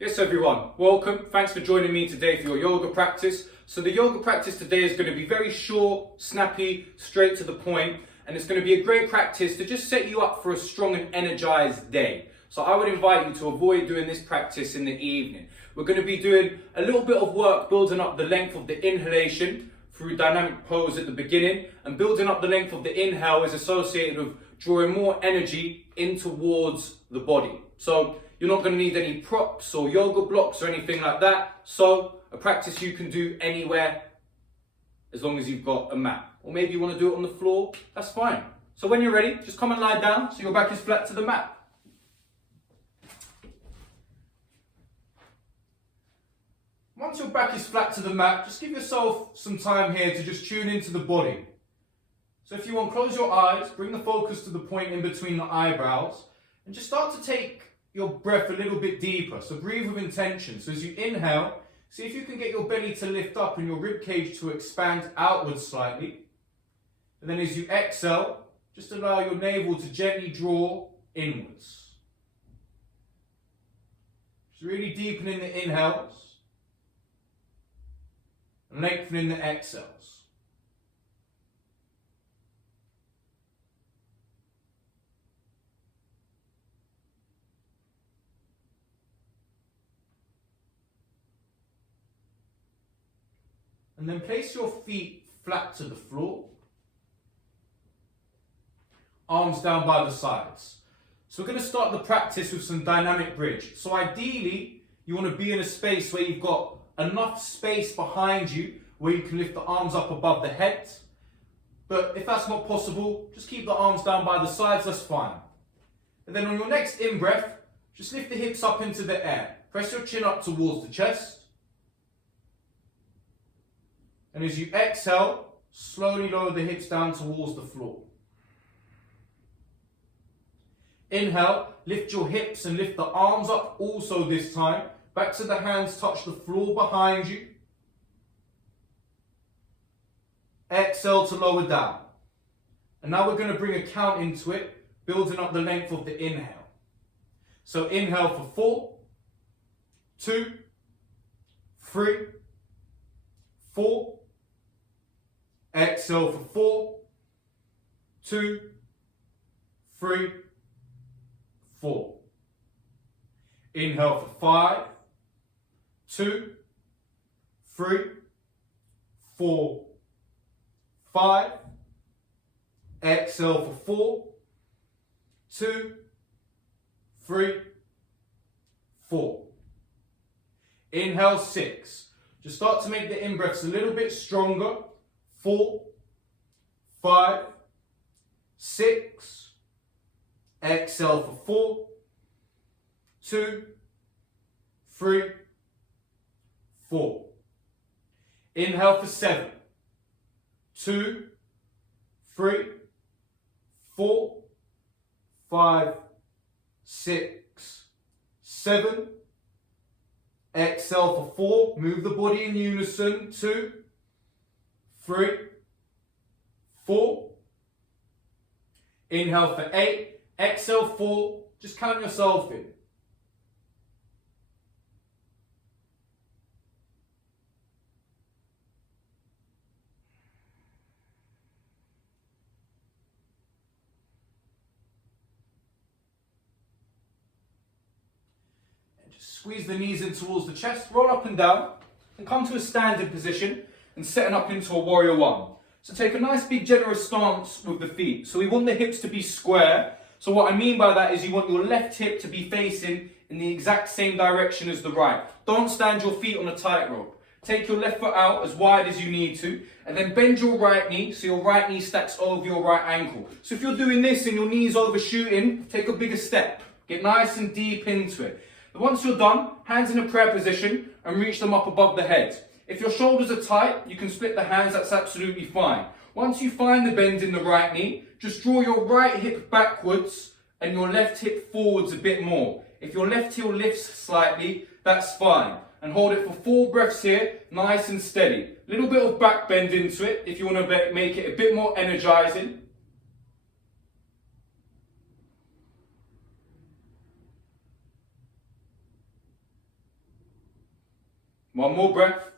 Yes everyone, welcome. Thanks for joining me today for your yoga practice. So the yoga practice today is going to be very short, snappy, straight to the point, and it's going to be a great practice to just set you up for a strong and energized day. So I would invite you to avoid doing this practice in the evening. We're going to be doing a little bit of work building up the length of the inhalation through dynamic pose at the beginning, and building up the length of the inhale is associated with drawing more energy in towards the body. So you're not going to need any props or yoga blocks or anything like that. So a practice you can do anywhere as long as you've got a mat. Or maybe you want to do it on the floor, that's fine. So when you're ready, just come and lie down so your back is flat to the mat. Once your back is flat to the mat, just give yourself some time here to just tune into the body. So if you want, close your eyes, bring the focus to the point in between the eyebrows, and just start to take your breath a little bit deeper. So breathe with intention. So as you inhale, see if you can get your belly to lift up and your rib cage to expand outwards slightly. And then as you exhale, just allow your navel to gently draw inwards. Just really deepening the inhales and lengthening the exhales. And then place your feet flat to the floor, arms down by the sides. So we're going to start the practice with some dynamic bridge. So ideally, you want to be in a space where you've got enough space behind you where you can lift the arms up above the head. But if that's not possible, just keep the arms down by the sides, that's fine. And then on your next in-breath, just lift the hips up into the air. Press your chin up towards the chest. And as you exhale, slowly lower the hips down towards the floor. Inhale, lift your hips and lift the arms up also this time. Back to the hands, touch the floor behind you. Exhale to lower down. And now we're going to bring a count into it, building up the length of the inhale. So inhale for 4, 2, 3, 4. Exhale for 4, 2, 3, 4. Inhale for 5, 2, 3, 4, 5. Exhale for 4, 2, 3, 4. Inhale 6. Just start to make the in-breaths a little bit stronger. 4, 5, 6. Exhale for 4, 2, 3, 4. Inhale for 7, 2, 3, 4, 5, 6, 7. Exhale for 4. Move the body in unison. 2, 3, 4. Inhale for 8. Exhale 4. Just count yourself in. And just squeeze the knees in towards the chest. Roll up and down. And come to a standing position. And setting up into a warrior 1. So take a nice big generous stance with the feet. So we want the hips to be square. So what I mean by that is you want your left hip to be facing in the exact same direction as the right. Don't stand your feet on a tightrope. Take your left foot out as wide as you need to, and then bend your right knee so your right knee stacks over your right ankle. So if you're doing this and your knee's overshooting, take a bigger step. Get nice and deep into it. But once you're done, hands in a prayer position and reach them up above the head. If your shoulders are tight, you can split the hands, that's absolutely fine. Once you find the bend in the right knee, just draw your right hip backwards and your left hip forwards a bit more. If your left heel lifts slightly, that's fine. And hold it for 4 breaths here, nice and steady. A little bit of back bend into it if you want to make it a bit more energizing. One more breath.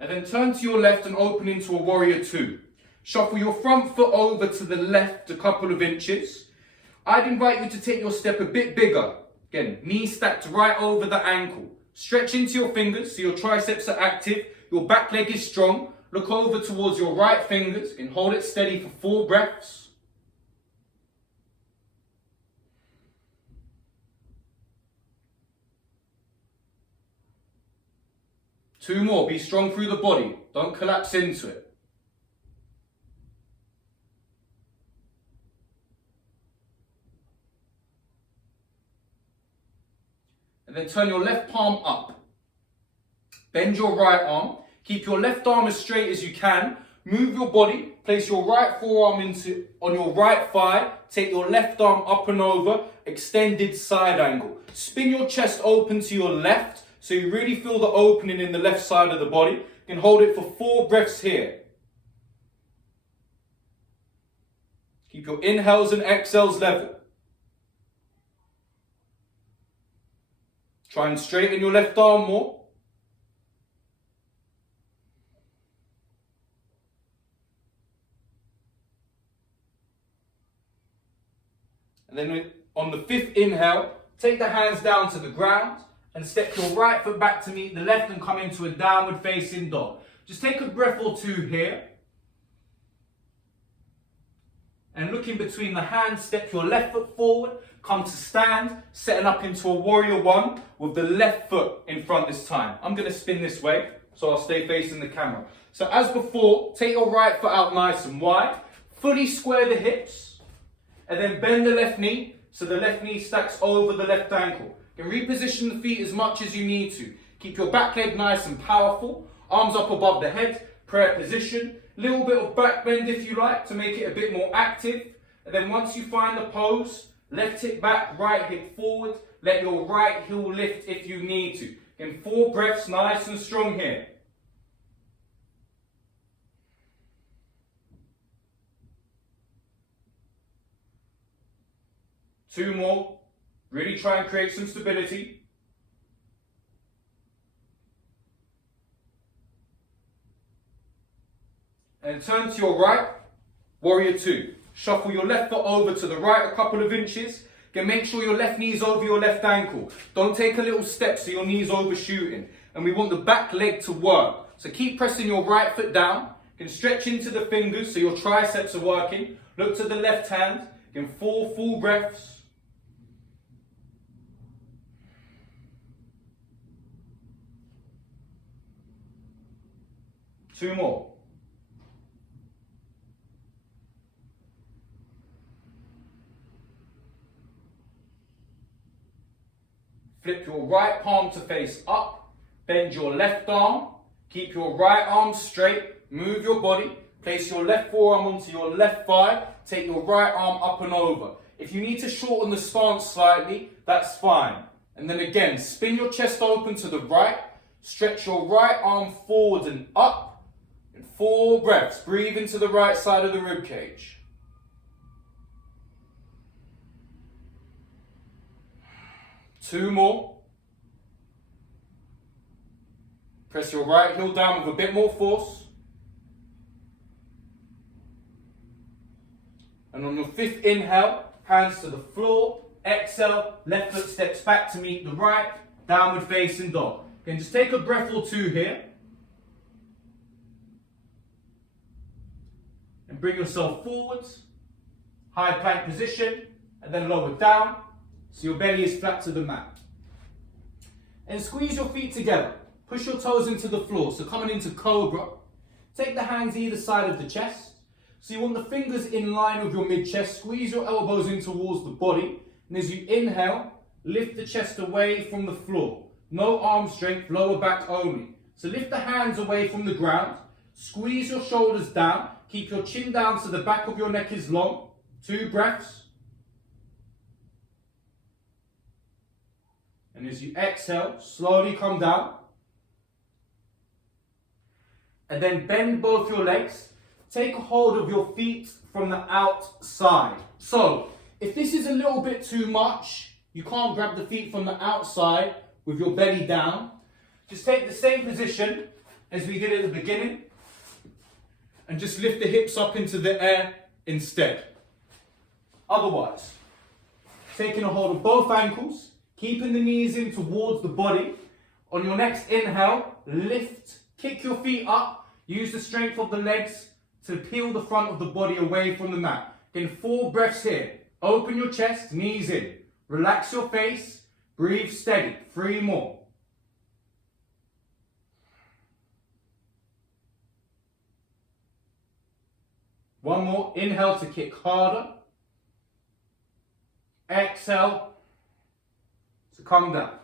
And then turn to your left and open into a warrior two. Shuffle your front foot over to the left a couple of inches. I'd invite you to take your step a bit bigger. Again, knees stacked right over the ankle. Stretch into your fingers so your triceps are active. Your back leg is strong. Look over towards your right fingers and hold it steady for 4 breaths. Two more. Be strong through the body. Don't collapse into it. And then turn your left palm up. Bend your right arm. Keep your left arm as straight as you can. Move your body. Place your right forearm on your right thigh. Take your left arm up and over. Extended side angle. Spin your chest open to your left so you really feel the opening in the left side of the body. You can hold it for 4 breaths here. Keep your inhales and exhales level. Try and straighten your left arm more. And then on the 5th inhale, take the hands down to the ground and step your right foot back to meet the left and come into a downward facing dog. Just take a breath or two here. And looking between the hands, step your left foot forward, come to stand, setting up into a warrior one with the left foot in front this time. I'm going to spin this way, so I'll stay facing the camera. So as before, take your right foot out nice and wide, fully square the hips, and then bend the left knee, so the left knee stacks over the left ankle. You can reposition the feet as much as you need to. Keep your back leg nice and powerful, arms up above the head, prayer position. Little bit of back bend if you like to make it a bit more active. And then once you find the pose, left hip back, right hip forward. Let your right heel lift if you need to. In 4 breaths, nice and strong here. Two more. Really try and create some stability. And turn to your right, warrior two. Shuffle your left foot over to the right a couple of inches. Again, make sure your left knee is over your left ankle. Don't take a little step so your knee's overshooting. And we want the back leg to work. So keep pressing your right foot down. You can stretch into the fingers so your triceps are working. Look to the left hand. Again, 4 full breaths. Two more. Flip your right palm to face up. Bend your left arm. Keep your right arm straight. Move your body. Place your left forearm onto your left thigh. Take your right arm up and over. If you need to shorten the stance slightly, that's fine. And then again, spin your chest open to the right. Stretch your right arm forward and up. And 4 breaths. Breathe into the right side of the rib cage. Two more. Press your right heel down with a bit more force. And on your 5th inhale, hands to the floor. Exhale, left foot steps back to meet the right. Downward facing dog. Again, just take a breath or two here. And bring yourself forwards. High plank position. And then lower down. So your belly is flat to the mat. And squeeze your feet together. Push your toes into the floor. So coming into Cobra. Take the hands either side of the chest. So you want the fingers in line with your mid-chest. Squeeze your elbows in towards the body. And as you inhale, lift the chest away from the floor. No arm strength, lower back only. So lift the hands away from the ground. Squeeze your shoulders down. Keep your chin down so the back of your neck is long. 2 breaths. And as you exhale, slowly come down. And then bend both your legs. Take a hold of your feet from the outside. So, if this is a little bit too much, You can't grab the feet from the outside with your belly down. Just take the same position as we did at the beginning and just lift the hips up into the air instead. Otherwise, taking a hold of both ankles, keeping the knees in towards the body. On your next inhale, lift, kick your feet up, use the strength of the legs to peel the front of the body away from the mat. Then 4 breaths here. Open your chest, knees in. Relax your face, breathe steady. 3 more. One more, inhale to kick harder. Exhale to come down.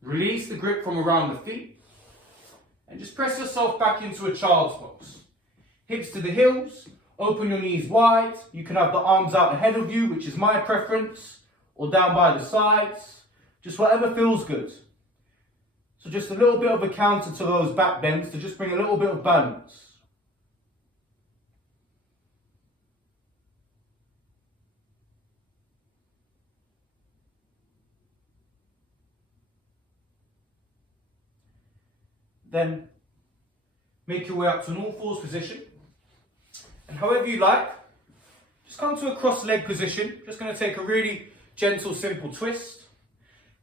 Release the grip from around the feet and just press yourself back into a child's pose. Hips to the heels, open your knees wide. You can have the arms out ahead of you, which is my preference, or down by the sides, just whatever feels good. So just a little bit of a counter to those back bends to just bring a little bit of balance. Then make your way up to an all-fours position. And however you like, just come to a cross-leg position. Just going to take a really gentle, simple twist.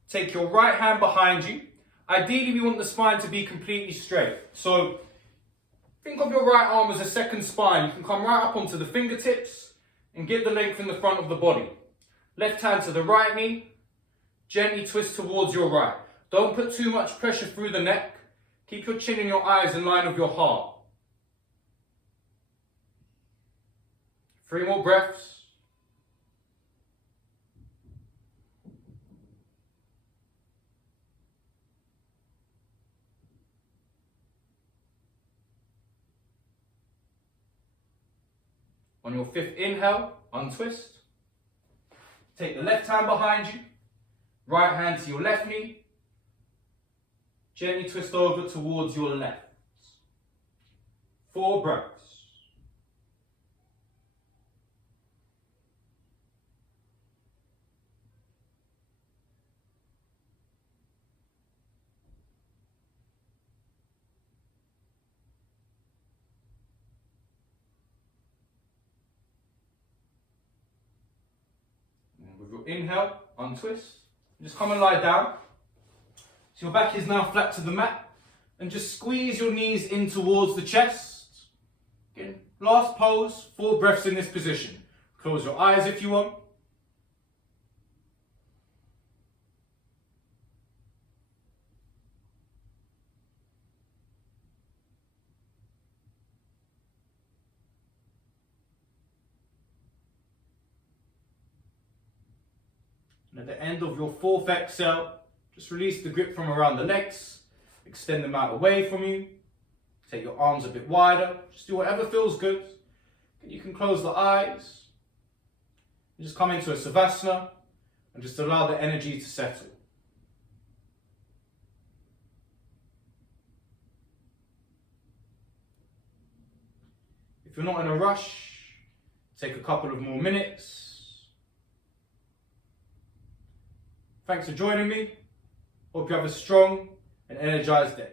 Take your right hand behind you. Ideally, we want the spine to be completely straight. So think of your right arm as a second spine. You can come right up onto the fingertips and get the length in the front of the body. Left hand to the right knee. Gently twist towards your right. Don't put too much pressure through the neck. Keep your chin and your eyes in line with your heart. 3 more breaths. On your 5th inhale, untwist. Take the left hand behind you, right hand to your left knee. Gently twist over towards your left. 4 breaths. And with your inhale, untwist. Just come and lie down. So your back is now flat to the mat, and just squeeze your knees in towards the chest. Again, last pose, 4 breaths in this position. Close your eyes if you want. And at the end of your 4th exhale, just release the grip from around the legs, extend them out away from you, take your arms a bit wider, just do whatever feels good. You can close the eyes, and just come into a Savasana, and just allow the energy to settle. If you're not in a rush, take a couple of more minutes. Thanks for joining me. Hope you have a strong and energized day.